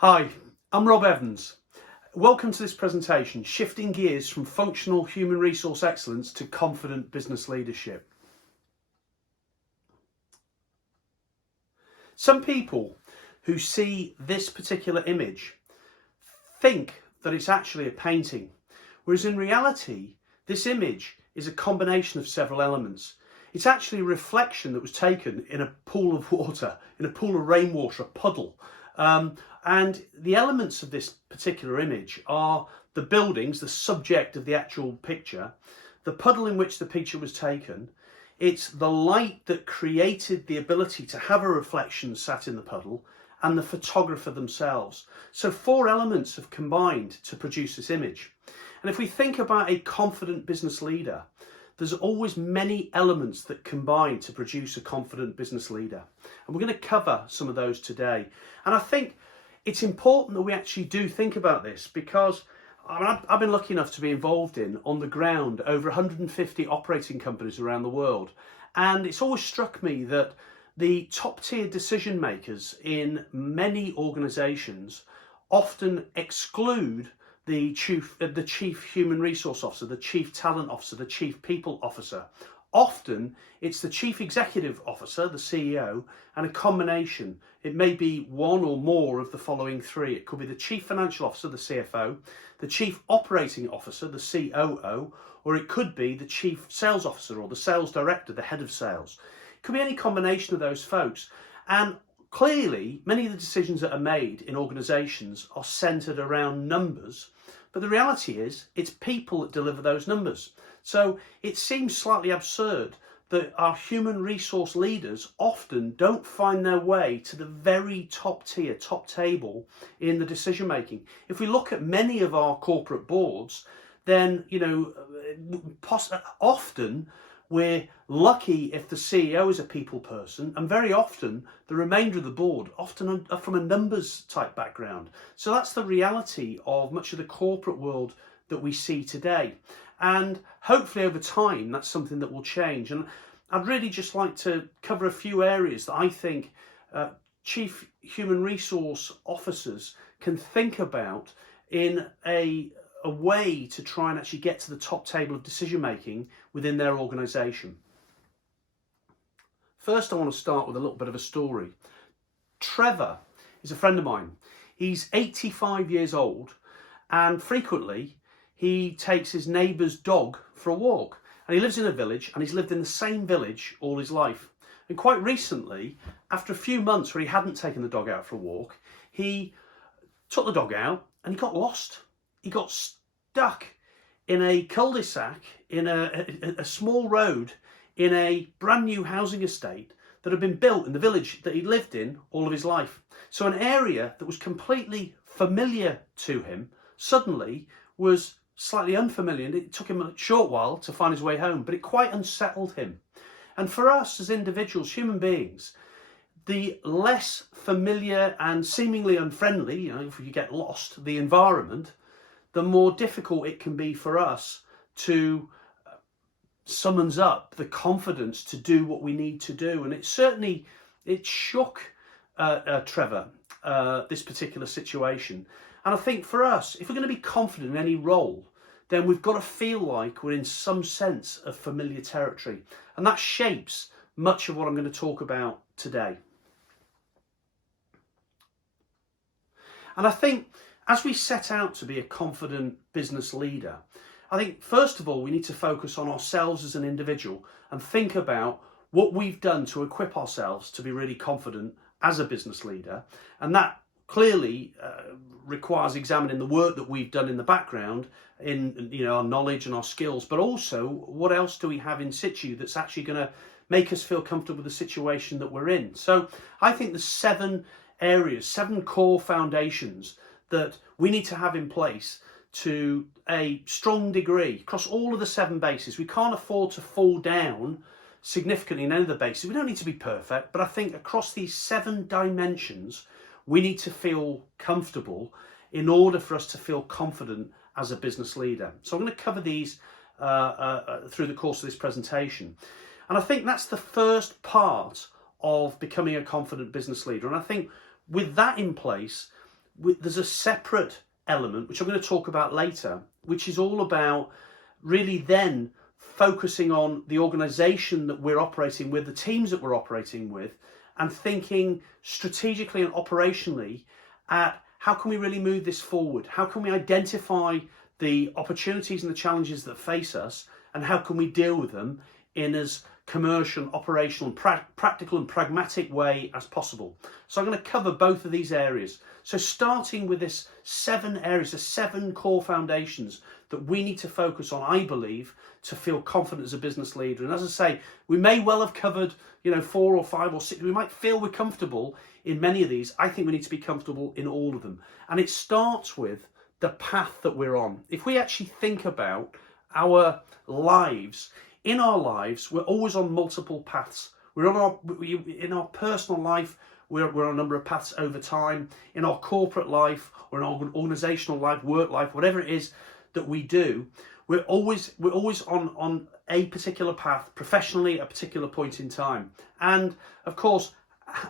Hi, I'm Rob Evans. Welcome to this presentation, Shifting Gears from Functional Human Resource Excellence to Confident Business Leadership. Some people who see this particular image think that it's actually a painting, whereas in reality, this image is a combination of several elements. It's actually a reflection that was taken in a pool of water, in a pool of rainwater, a puddle. And the elements of this particular image are the buildings, the subject of the actual picture, the puddle in which the picture was taken, it's the light that created the ability to have a reflection sat in the puddle, and the photographer themselves. So 4 elements have combined to produce this image. And if we think about a confident business leader, there's always many elements that combine to produce a confident business leader. And we're going to cover some of those today. And I think it's important that we actually do think about this, because I've been lucky enough to be involved in, on the ground, over 150 operating companies around the world. And it's always struck me that the top tier decision makers in many organisations often exclude the chief human resource officer, the chief talent officer, the chief people officer. Often it's the chief executive officer, the CEO, and a combination. It may be one or more of the following 3. It could be the chief financial officer, the CFO, the chief operating officer, the COO, or it could be the chief sales officer or the sales director, the head of sales. It could be any combination of those folks. And clearly, many of the decisions that are made in organisations are centred around numbers, but the reality is it's people that deliver those numbers. So it seems slightly absurd that our human resource leaders often don't find their way to the very top tier, top table in the decision making. If we look at many of our corporate boards, then, often we're lucky if the CEO is a people person, and very often the remainder of the board often are from a numbers type background. So that's the reality of much of the corporate world that we see today. And hopefully over time, that's something that will change. And I'd really just like to cover a few areas that I think chief human resource officers can think about in a way to try and actually get to the top table of decision making within their organisation. First, I want to start with a little bit of a story. Trevor is a friend of mine. He's 85 years old, and frequently he takes his neighbour's dog for a walk. And he lives in a village, and he's lived in the same village all his life. And quite recently, after a few months where he hadn't taken the dog out for a walk, he took the dog out and he got lost. He got stuck in a cul-de-sac, in a small road, in a brand new housing estate that had been built in the village that he lived in all of his life. So an area that was completely familiar to him suddenly was slightly unfamiliar, and it took him a short while to find his way home, but it quite unsettled him. And for us as individuals, human beings, the less familiar and seemingly unfriendly, if you get lost, the environment, the more difficult it can be for us to summons up the confidence to do what we need to do. And it shook Trevor, this particular situation. And I think for us, if we're going to be confident in any role, then we've got to feel like we're in some sense of familiar territory. And that shapes much of what I'm going to talk about today. And I think as we set out to be a confident business leader, I think first of all, we need to focus on ourselves as an individual and think about what we've done to equip ourselves to be really confident as a business leader. And that clearly requires examining the work that we've done in the background, in our knowledge and our skills, but also what else do we have in situ that's actually going to make us feel comfortable with the situation that we're in. So I think there's 7 areas, 7 core foundations that we need to have in place to a strong degree across all of the 7 bases. We can't afford to fall down significantly in any of the bases. We don't need to be perfect, but I think across these 7 dimensions, we need to feel comfortable in order for us to feel confident as a business leader. So I'm going to cover these through the course of this presentation. And I think that's the first part of becoming a confident business leader. And I think with that in place, there's a separate element, which I'm going to talk about later, which is all about really then focusing on the organisation that we're operating with, the teams that we're operating with, and thinking strategically and operationally at how can we really move this forward? How can we identify the opportunities and the challenges that face us, and how can we deal with them in as commercial, operational, and practical and pragmatic way as possible. So I'm going to cover both of these areas. So starting with this 7 areas, the 7 core foundations that we need to focus on, I believe, to feel confident as a business leader. And as I say, we may well have covered, 4 or 5 or 6. We might feel we're comfortable in many of these. I think we need to be comfortable in all of them. And it starts with the path that we're on. If we actually think about our lives, in our lives, we're always on multiple paths. In our personal life, we're on a number of paths over time. In our corporate life, or in our organisational life, work life, whatever it is that we do, we're always on a particular path, professionally, at a particular point in time. And of course,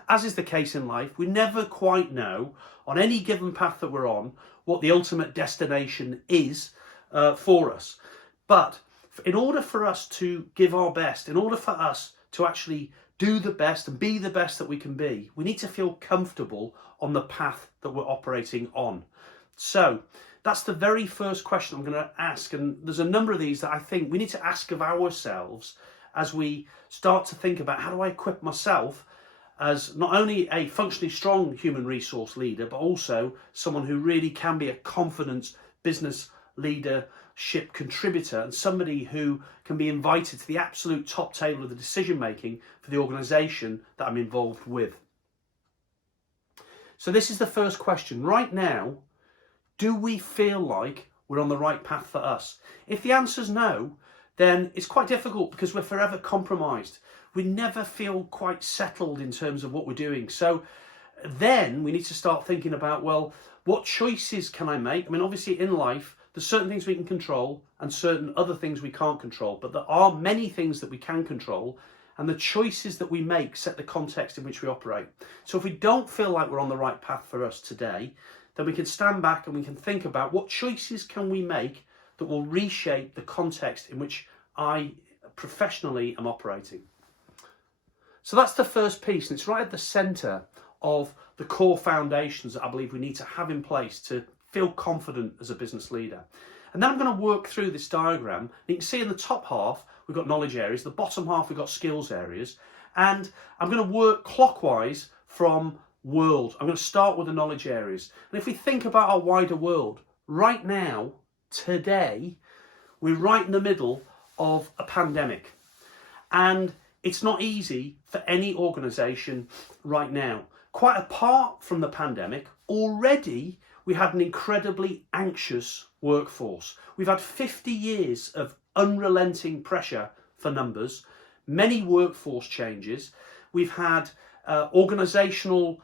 as is the case in life, we never quite know on any given path that we're on what the ultimate destination is for us. But in order for us to give our best, in order for us to actually do the best and be the best that we can be, we need to feel comfortable on the path that we're operating on. So that's the very first question I'm going to ask. And there's a number of these that I think we need to ask of ourselves as we start to think about how do I equip myself as not only a functionally strong human resource leader, but also someone who really can be a confident business leadership contributor and somebody who can be invited to the absolute top table of the decision making for the organisation that I'm involved with. So this is the first question. Right now, do we feel like we're on the right path for us? If the answer is no, then it's quite difficult because we're forever compromised. We never feel quite settled in terms of what we're doing. So then we need to start thinking about, well, what choices can I make? I mean, obviously in life, there's certain things we can control and certain other things we can't control, but there are many things that we can control, and the choices that we make set the context in which we operate. So if we don't feel like we're on the right path for us today, then we can stand back and we can think about what choices can we make that will reshape the context in which I professionally am operating. So that's the first piece, and it's right at the centre of the core foundations that I believe we need to have in place to feel confident as a business leader. And then I'm going to work through this diagram. And you can see in the top half, we've got knowledge areas. The bottom half, we've got skills areas. And I'm going to work clockwise from world. I'm going to start with the knowledge areas. And if we think about our wider world, right now, today, we're right in the middle of a pandemic. And it's not easy for any organisation right now. Quite apart from the pandemic, already we had an incredibly anxious workforce. We've had 50 years of unrelenting pressure for numbers, many workforce changes. We've had organisational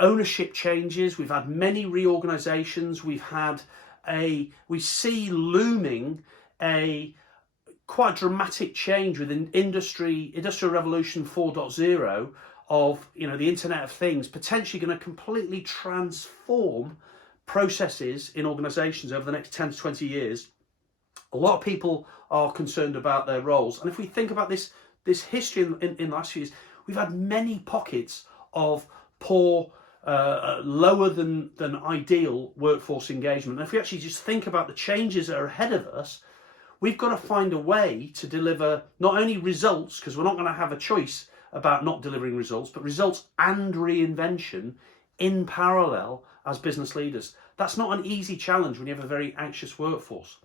ownership changes. We've had many reorganisations. We see looming a quite dramatic change within Industrial Revolution 4.0 of the Internet of Things, potentially going to completely transform processes in organisations over the next 10 to 20 years. A lot of people are concerned about their roles. And if we think about this history in the last few years, we've had many pockets of poor, lower than ideal workforce engagement. And if we actually just think about the changes that are ahead of us, we've got to find a way to deliver not only results, because we're not going to have a choice about not delivering results, but results and reinvention in parallel as business leaders. That's not an easy challenge when you have a very anxious workforce.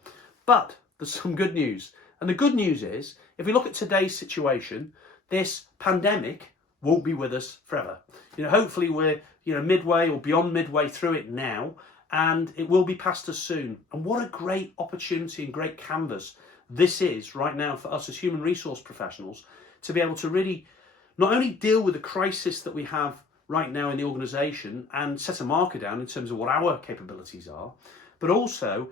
But there's some good news. And the good news is, if we look at today's situation, this pandemic won't be with us forever. Hopefully we're midway or beyond midway through it now, and it will be past us soon. And what a great opportunity and great canvas this is right now for us as human resource professionals to be able to really not only deal with the crisis that we have right now in the organisation and set a marker down in terms of what our capabilities are, but also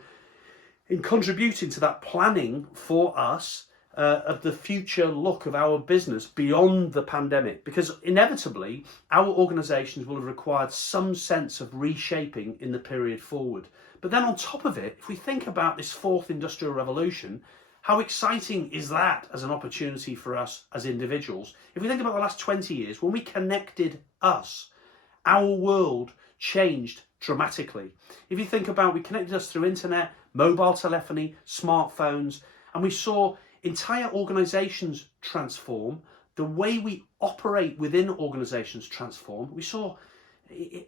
in contributing to that planning for us of the future look of our business beyond the pandemic, because inevitably our organisations will have required some sense of reshaping in the period forward. But then on top of it, if we think about this fourth industrial revolution, how exciting is that as an opportunity for us as individuals? If we think about the last 20 years, when we connected us, our world changed dramatically. If you think about, we connected us through internet, mobile telephony, smartphones, and we saw entire organisations transform, the way we operate within organisations transform. We saw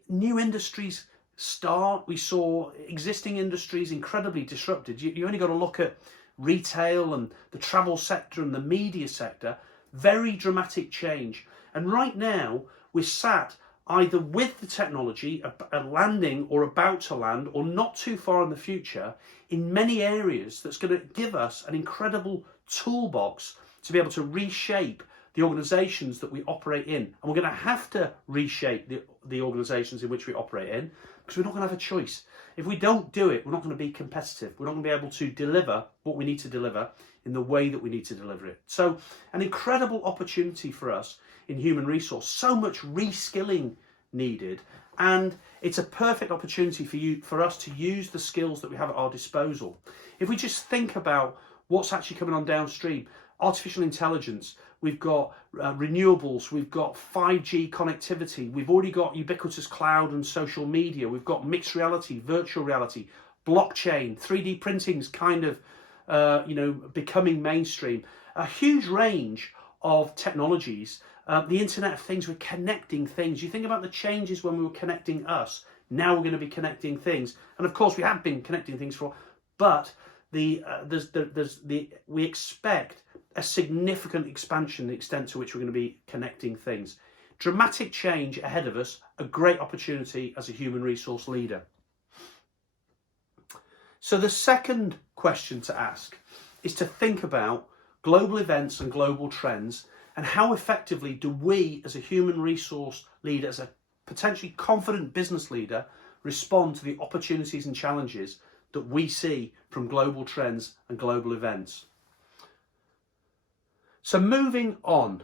new industries start, we saw existing industries incredibly disrupted. You only got to look at retail and the travel sector and the media sector, very dramatic change. And right now we're sat either with the technology, landing or about to land, or not too far in the future, in many areas that's going to give us an incredible toolbox to be able to reshape the organisations that we operate in. And we're going to have to reshape the organisations in which we operate in, because we're not going to have a choice. If we don't do it, we're not going to be competitive. We're not going to be able to deliver what we need to deliver in the way that we need to deliver it. So an incredible opportunity for us in human resource, so much reskilling needed, and it's a perfect opportunity for us to use the skills that we have at our disposal. If we just think about what's actually coming on downstream, artificial intelligence, we've got renewables, we've got 5G connectivity, we've already got ubiquitous cloud and social media, we've got mixed reality, virtual reality, blockchain, 3D printing's kind of becoming mainstream, a huge range of technologies. The Internet of Things, we're connecting things. You think about the changes when we were connecting us. Now we're going to be connecting things, and of course we have been connecting things for. But we expect a significant expansion, the extent to which we're going to be connecting things. Dramatic change ahead of us. A great opportunity as a human resource leader. So the second question to ask is to think about global events and global trends, and how effectively do we as a human resource leader, as a potentially confident business leader, respond to the opportunities and challenges that we see from global trends and global events. So moving on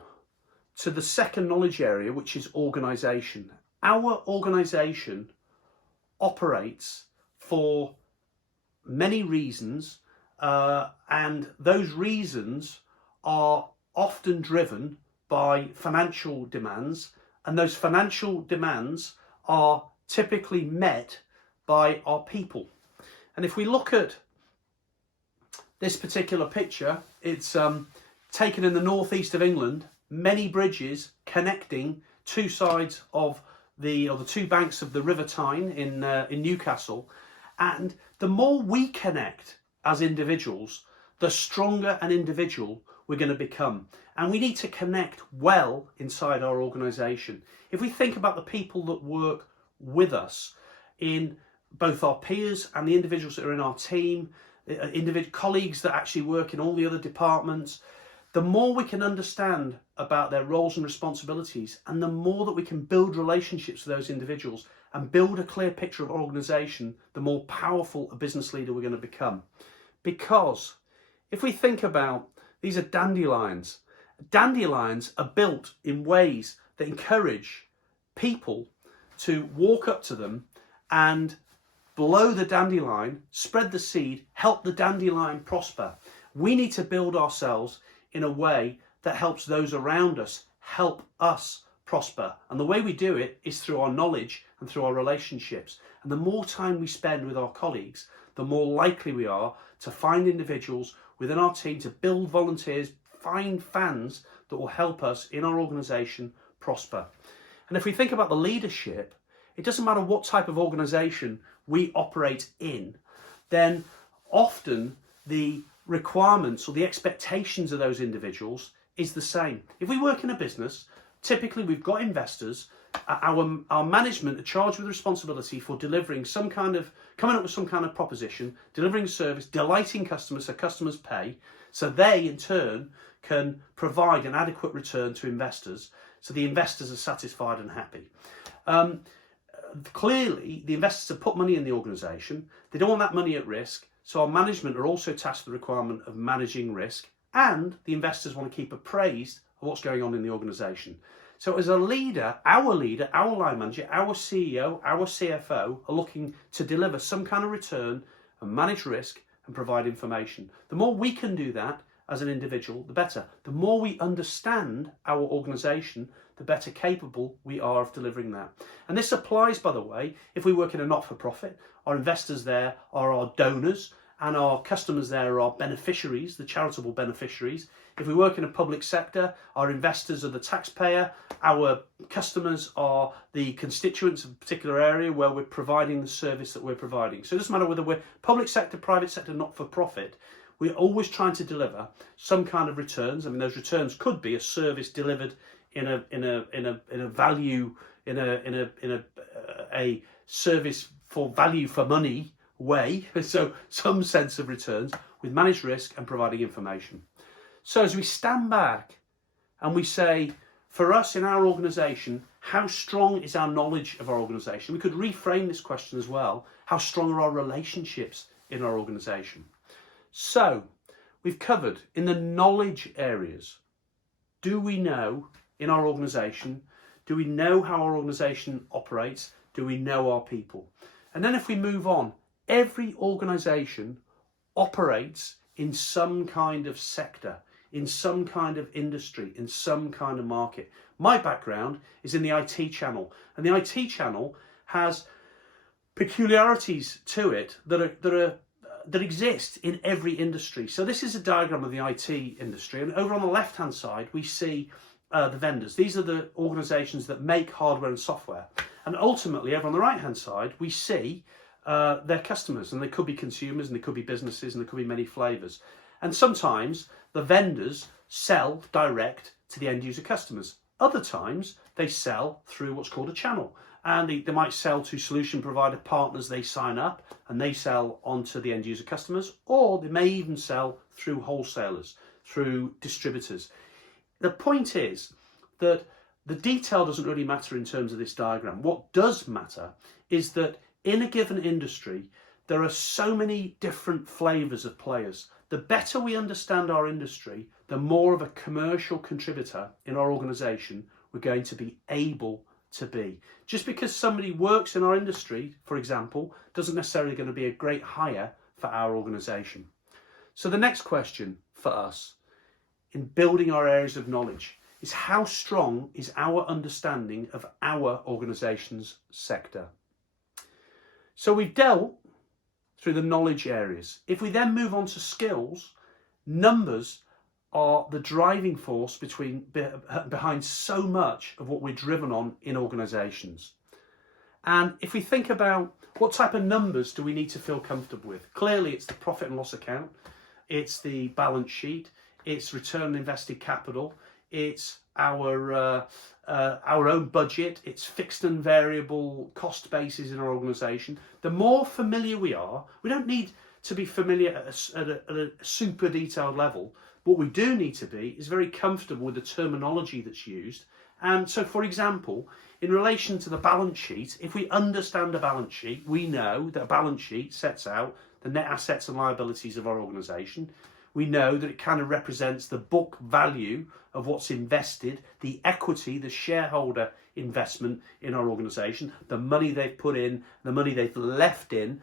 to the second knowledge area, which is organisation. Our organisation operates for many reasons, and those reasons are often driven by financial demands, and those financial demands are typically met by our people. And if we look at this particular picture, it's taken in the northeast of England, many bridges connecting two sides of the two banks of the River Tyne in Newcastle. And the more we connect as individuals, the stronger an individual we're going to become. And we need to connect well inside our organisation. If we think about the people that work with us, in both our peers and the individuals that are in our team, individual colleagues that actually work in all the other departments, the more we can understand about their roles and responsibilities, and the more that we can build relationships with those individuals and build a clear picture of organisation, the more powerful a business leader we're going to become. Because if we think about, these are dandelions. Dandelions are built in ways that encourage people to walk up to them and blow the dandelion, spread the seed, help the dandelion prosper. We need to build ourselves in a way that helps those around us help us prosper. And the way we do it is through our knowledge and through our relationships. And the more time we spend with our colleagues, the more likely we are to find individuals within our team, to build volunteers, find fans that will help us in our organisation prosper. And if we think about the leadership, it doesn't matter what type of organisation we operate in, then often the requirements or the expectations of those individuals is the same. If we work in a business, typically we've got investors, our management are charged with responsibility for delivering coming up with some kind of proposition, delivering a service, delighting customers so customers pay, so they in turn can provide an adequate return to investors, so the investors are satisfied and happy. Clearly, the investors have put money in the organisation. They don't want that money at risk, so our management are also tasked with the requirement of managing risk and the investors want to keep appraised of what's going on in the organisation. So as a leader, our line manager, our CEO, our CFO are looking to deliver some kind of return and manage risk and provide information. The more we can do that as an individual, the better. The more we understand our organisation, the better capable we are of delivering that. And this applies, by the way, if we work in a not-for-profit. Our investors there are our donors, and our customers there are our beneficiaries, the charitable beneficiaries. If we work in a public sector, our investors are the taxpayer, our customers are the constituents of a particular area where we're providing the service that we're providing. So it doesn't matter whether we're public sector, private sector, not-for-profit, we're always trying to deliver some kind of returns. I mean, those returns could be a service delivered in a value, in a service for value for money way, so some sense of returns with managed risk and providing information. So as we stand back and we say, for us in our organisation, how strong is our knowledge of our organisation? We could reframe this question as well. How strong are our relationships in our organisation? So we've covered in the knowledge areas. Do we know in our organisation? Do we know how our organisation operates? Do we know our people? And then if we move on, every organisation operates in some kind of sector, in some kind of industry, in some kind of market. My background is in the IT channel, and the IT channel has peculiarities to it that exist in every industry. So this is a diagram of the IT industry, and over on the left-hand side we see the vendors. These are the organisations that make hardware and software, and ultimately over on the right-hand side we see their customers, and they could be consumers, and they could be businesses, and there could be many flavours. And sometimes the vendors sell direct to the end user customers. Other times they sell through what's called a channel, and they might sell to solution provider partners. They sign up and they sell onto the end user customers, or they may even sell through wholesalers, through distributors. The point is that the detail doesn't really matter in terms of this diagram. What does matter is that in a given industry, there are so many different flavours of players. The better we understand our industry, the more of a commercial contributor in our organisation we're going to be able to be. Just because somebody works in our industry, for example, doesn't necessarily going to be a great hire for our organisation. So the next question for us in building our areas of knowledge is, how strong is our understanding of our organisation's sector? So we've dealt through the knowledge areas. If we then move on to skills, numbers are the driving force behind so much of what we're driven on in organisations. And if we think about what type of numbers do we need to feel comfortable with, clearly it's the profit and loss account, it's the balance sheet, it's return on invested capital, it's our own budget, it's fixed and variable cost bases in our organisation. The more familiar we are, we don't need to be familiar at a super detailed level. What we do need to be is very comfortable with the terminology that's used. And so, for example, in relation to the balance sheet, if we understand a balance sheet, we know that a balance sheet sets out the net assets and liabilities of our organisation. We know that it kind of represents the book value of what's invested, the equity, the shareholder investment in our organisation, the money they've put in, the money they've left in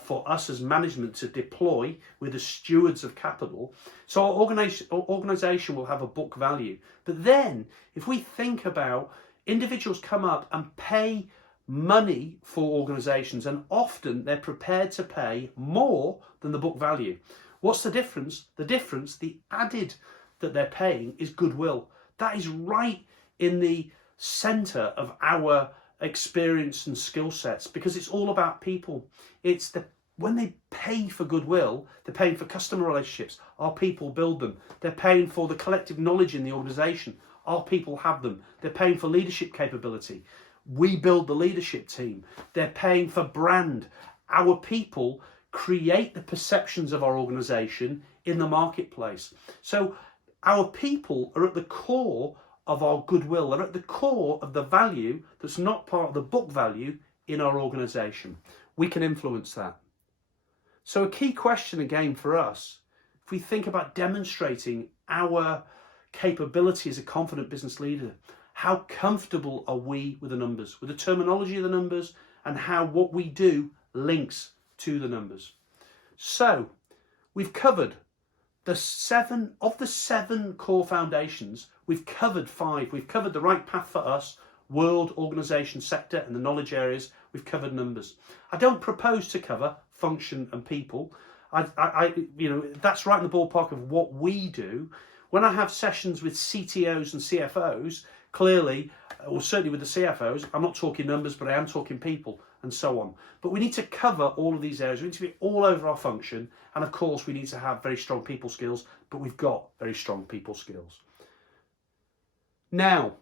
for us as management to deploy with the stewards of capital. So our organisation will have a book value. But then if we think about individuals come up and pay money for organisations, and often they're prepared to pay more than the book value. What's the difference? The added that they're paying is goodwill. That is right in the centre of our experience and skill sets, because it's all about people. When they pay for goodwill, they're paying for customer relationships. Our people build them. They're paying for the collective knowledge in the organisation. Our people have them. They're paying for leadership capability. We build the leadership team. They're paying for brand. Our people create the perceptions of our organisation in the marketplace. So our people are at the core of our goodwill. They're at the core of the value that's not part of the book value in our organisation. We can influence that. So a key question again for us, if we think about demonstrating our capability as a confident business leader, how comfortable are we with the numbers, with the terminology of the numbers, and how what we do links to the numbers. So we've covered the seven core foundations. We've covered 5. We've covered the right path for us, world, organisation, sector, and the knowledge areas. We've covered numbers. I don't propose to cover function and people. That's right in the ballpark of what we do. When I have sessions with CTOs and CFOs, clearly, or certainly with the CFOs, I'm not talking numbers, but I am talking people and so on. But we need to cover all of these areas. We need to be all over our function. And of course, we need to have very strong people skills, but we've got very strong people skills. Now,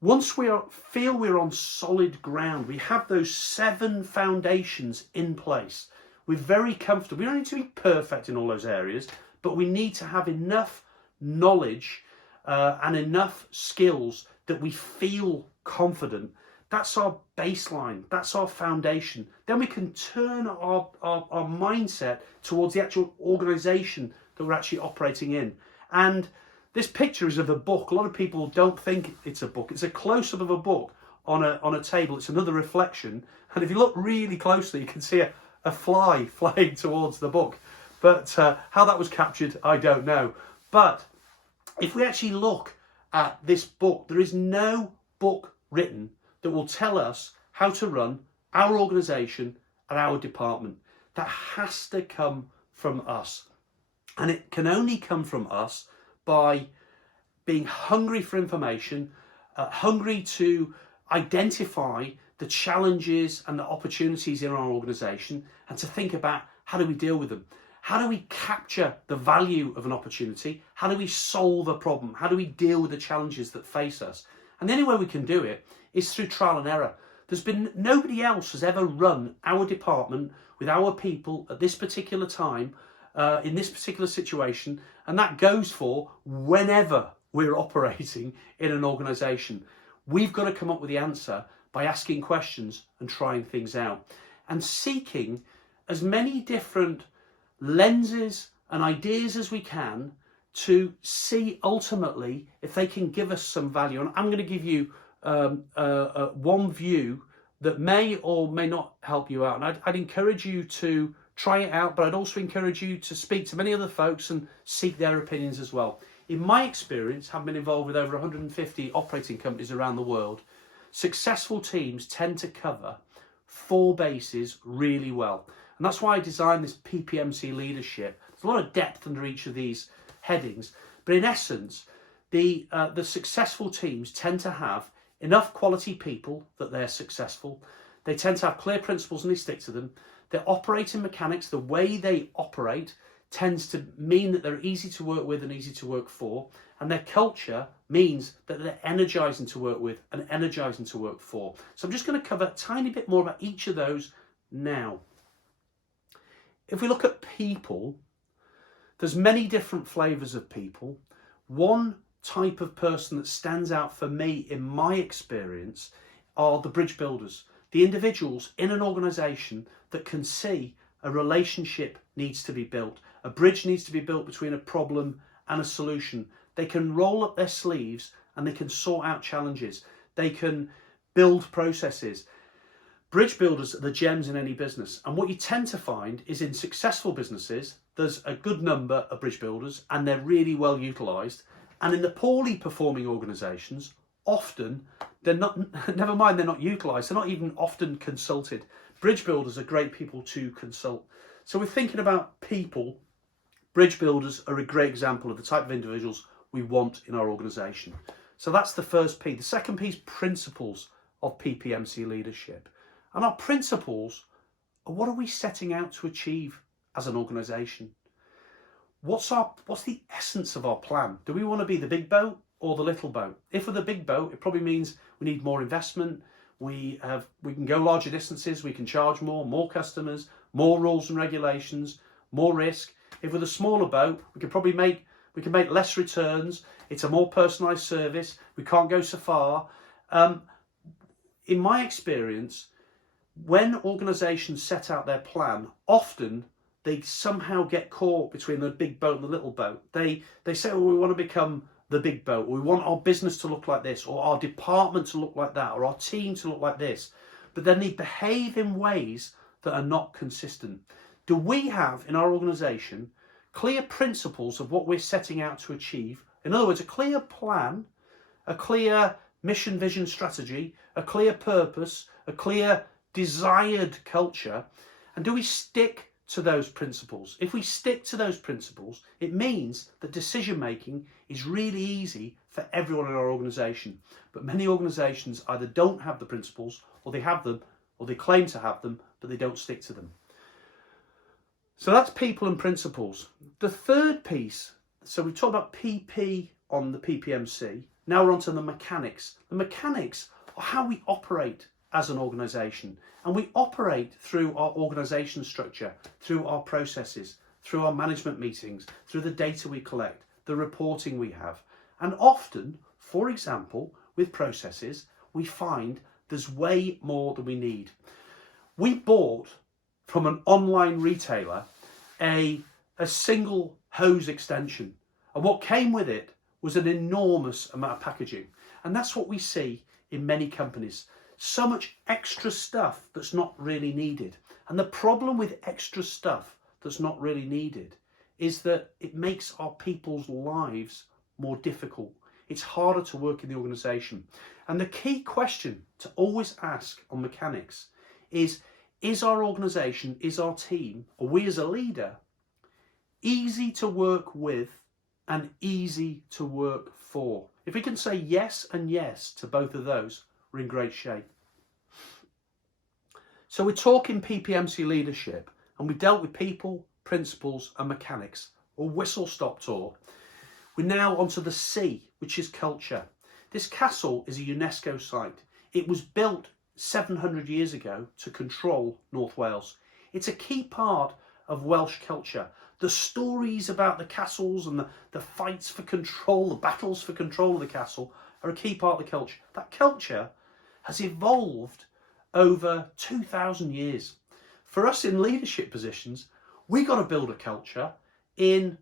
once we feel we're on solid ground, we have those 7 foundations in place. We're very comfortable. We don't need to be perfect in all those areas, but we need to have enough knowledge and enough skills that we feel confident. That's our baseline. That's our foundation. Then we can turn our mindset towards the actual organisation that we're actually operating in. And this picture is of a book. A lot of people don't think it's a book. It's a close-up of a book on a table. It's another reflection. And if you look really closely, you can see a fly flying towards the book. But how that was captured, I don't know. But if we actually look at this book, there is no book written that will tell us how to run our organisation and our department. That has to come from us. And it can only come from us by being hungry for information, hungry to identify the challenges and the opportunities in our organisation, and to think about how do we deal with them. How do we capture the value of an opportunity? How do we solve a problem? How do we deal with the challenges that face us? And the only way we can do it is through trial and error. There's been nobody else has ever run our department with our people at this particular time, in this particular situation, and that goes for whenever we're operating in an organisation. We've got to come up with the answer by asking questions and trying things out and seeking as many different lenses and ideas as we can to see ultimately if they can give us some value. And I'm going to give you one view that may or may not help you out. And I'd encourage you to try it out, but I'd also encourage you to speak to many other folks and seek their opinions as well. In my experience, having been involved with over 150 operating companies around the world, successful teams tend to cover 4 bases really well. And that's why I designed this PPMC leadership. There's a lot of depth under each of these headings, but in essence, the successful teams tend to have enough quality people that they're successful. They tend to have clear principles and they stick to them. Their operating mechanics, the way they operate, tends to mean that they're easy to work with and easy to work for. And their culture means that they're energizing to work with and energizing to work for. So I'm just going to cover a tiny bit more about each of those now. If we look at people, there's many different flavors of people. One type of person that stands out for me in my experience are the bridge builders, the individuals in an organization that can see a relationship needs to be built. A bridge needs to be built between a problem and a solution. They can roll up their sleeves and they can sort out challenges. They can build processes. Bridge builders are the gems in any business. And what you tend to find is in successful businesses, there's a good number of bridge builders and they're really well utilised. And in the poorly performing organisations, often they're not, never mind they're not utilised, they're not even often consulted. Bridge builders are great people to consult. So we're thinking about people. Bridge builders are a great example of the type of individuals we want in our organisation. So that's the first P. The second P is principles of PPMC leadership. And our principles are what are we setting out to achieve as an organisation? What's the essence of our plan? Do we want to be the big boat or the little boat? If we're the big boat, it probably means we need more investment. We can go larger distances. We can charge more customers, more rules and regulations, more risk. If we're the smaller boat, we can make less returns. It's a more personalised service. We can't go so far. In my experience, when organisations set out their plan, often they somehow get caught between the big boat and the little boat. They say, well, we want to become the big boat, or we want our business to look like this, or our department to look like that, or our team to look like this. But then they behave in ways that are not consistent. Do we have in our organisation clear principles of what we're setting out to achieve? In other words, a clear plan, a clear mission, vision, strategy, a clear purpose, a clear desired culture, and do we stick to those principles? If we stick to those principles, it means that decision making is really easy for everyone in our organisation. But many organisations either don't have the principles, or they have them, or they claim to have them, but they don't stick to them. So that's people and principles. The third piece, so we talked about PP on the PPMC. Now we're on to the mechanics. The mechanics are how we operate as an organisation. And we operate through our organisation structure, through our processes, through our management meetings, through the data we collect, the reporting we have. And often, for example, with processes, we find there's way more than we need. We bought from an online retailer a single hose extension. And what came with it was an enormous amount of packaging. And that's what we see in many companies. So much extra stuff that's not really needed. And the problem with extra stuff that's not really needed is that it makes our people's lives more difficult. It's harder to work in the organisation. And the key question to always ask on mechanics is our organisation, is our team, or we as a leader, easy to work with and easy to work for? If we can say yes and yes to both of those, we're in great shape. So we're talking PPMC leadership, and we dealt with people, principles and mechanics, or whistle-stop tour. We're now onto the C, which is culture. This castle is a UNESCO site. It was built 700 years ago to control North Wales. It's a key part of Welsh culture. The stories about the castles and the fights for control, the battles for control of the castle are a key part of the culture. That culture has evolved over 2,000 years. For us in leadership positions, we got to build a culture in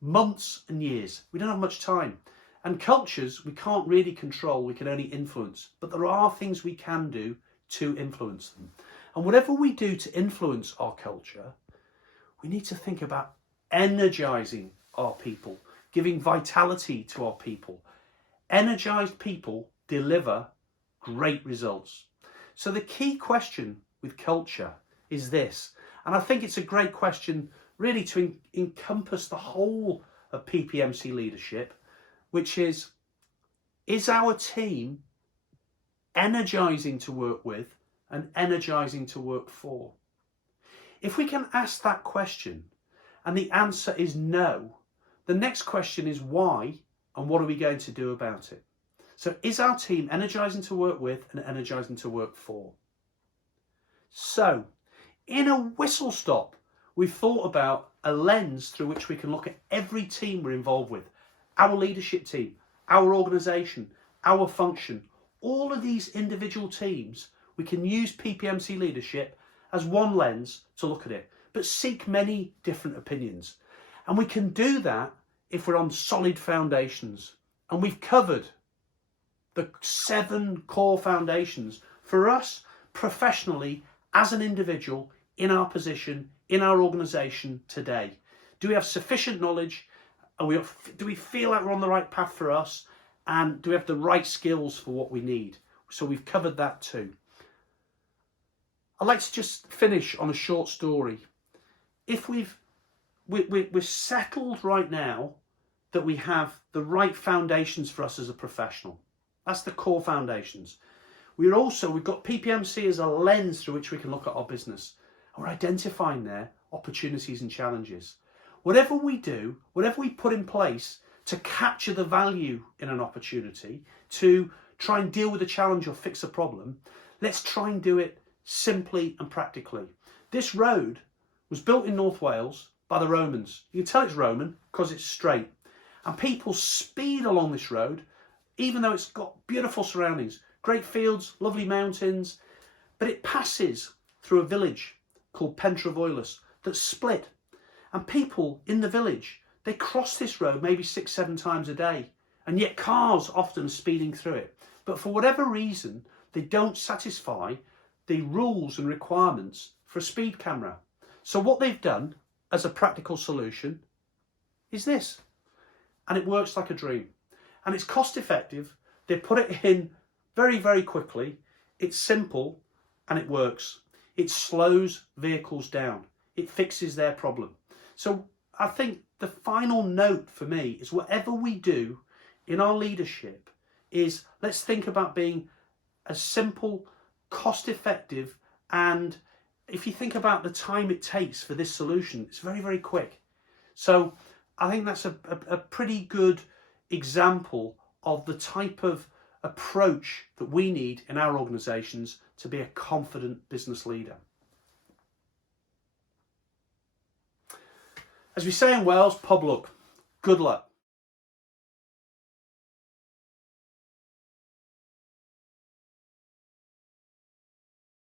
months and years. We don't have much time. And cultures we can't really control, we can only influence. But there are things we can do to influence them. And whatever we do to influence our culture, we need to think about energizing our people, giving vitality to our people. Energized people deliver great results. So the key question with culture is this, and I think it's a great question really to encompass the whole of PPMC leadership, which is our team energizing to work with and energizing to work for? If we can ask that question and the answer is no, the next question is why and what are we going to do about it? So is our team energizing to work with and energizing to work for? So in a whistle stop, we've thought about a lens through which we can look at every team we're involved with, our leadership team, our organisation, our function, all of these individual teams. We can use PPMC leadership as one lens to look at it, but seek many different opinions. And we can do that if we're on solid foundations. And we've covered the 7 core foundations for us professionally, as an individual, in our position, in our organisation today. Do we have sufficient knowledge? Do we feel like we're on the right path for us? And do we have the right skills for what we need? So we've covered that too. I'd like to just finish on a short story. If we're settled right now that we have the right foundations for us as a professional. That's the core foundations. We've got PPMC as a lens through which we can look at our business. And we're identifying there opportunities and challenges. Whatever we do, whatever we put in place to capture the value in an opportunity, to try and deal with a challenge or fix a problem, let's try and do it simply and practically. This road was built in North Wales by the Romans. You can tell it's Roman because it's straight. And people speed along this road, even though it's got beautiful surroundings, great fields, lovely mountains, but it passes through a village called Pentravoilus that's split. And people in the village, they cross this road maybe 6-7 times a day, and yet cars often are speeding through it. But for whatever reason, they don't satisfy the rules and requirements for a speed camera. So what they've done as a practical solution is this, and it works like a dream. And it's cost effective. They put it in very, very quickly. It's simple and it works. It slows vehicles down. It fixes their problem. So I think the final note for me is whatever we do in our leadership is let's think about being as simple, cost effective, and if you think about the time it takes for this solution, it's very, very quick. So I think that's a pretty good example of the type of approach that we need in our organisations to be a confident business leader. As we say in Wales, pob luck, good luck.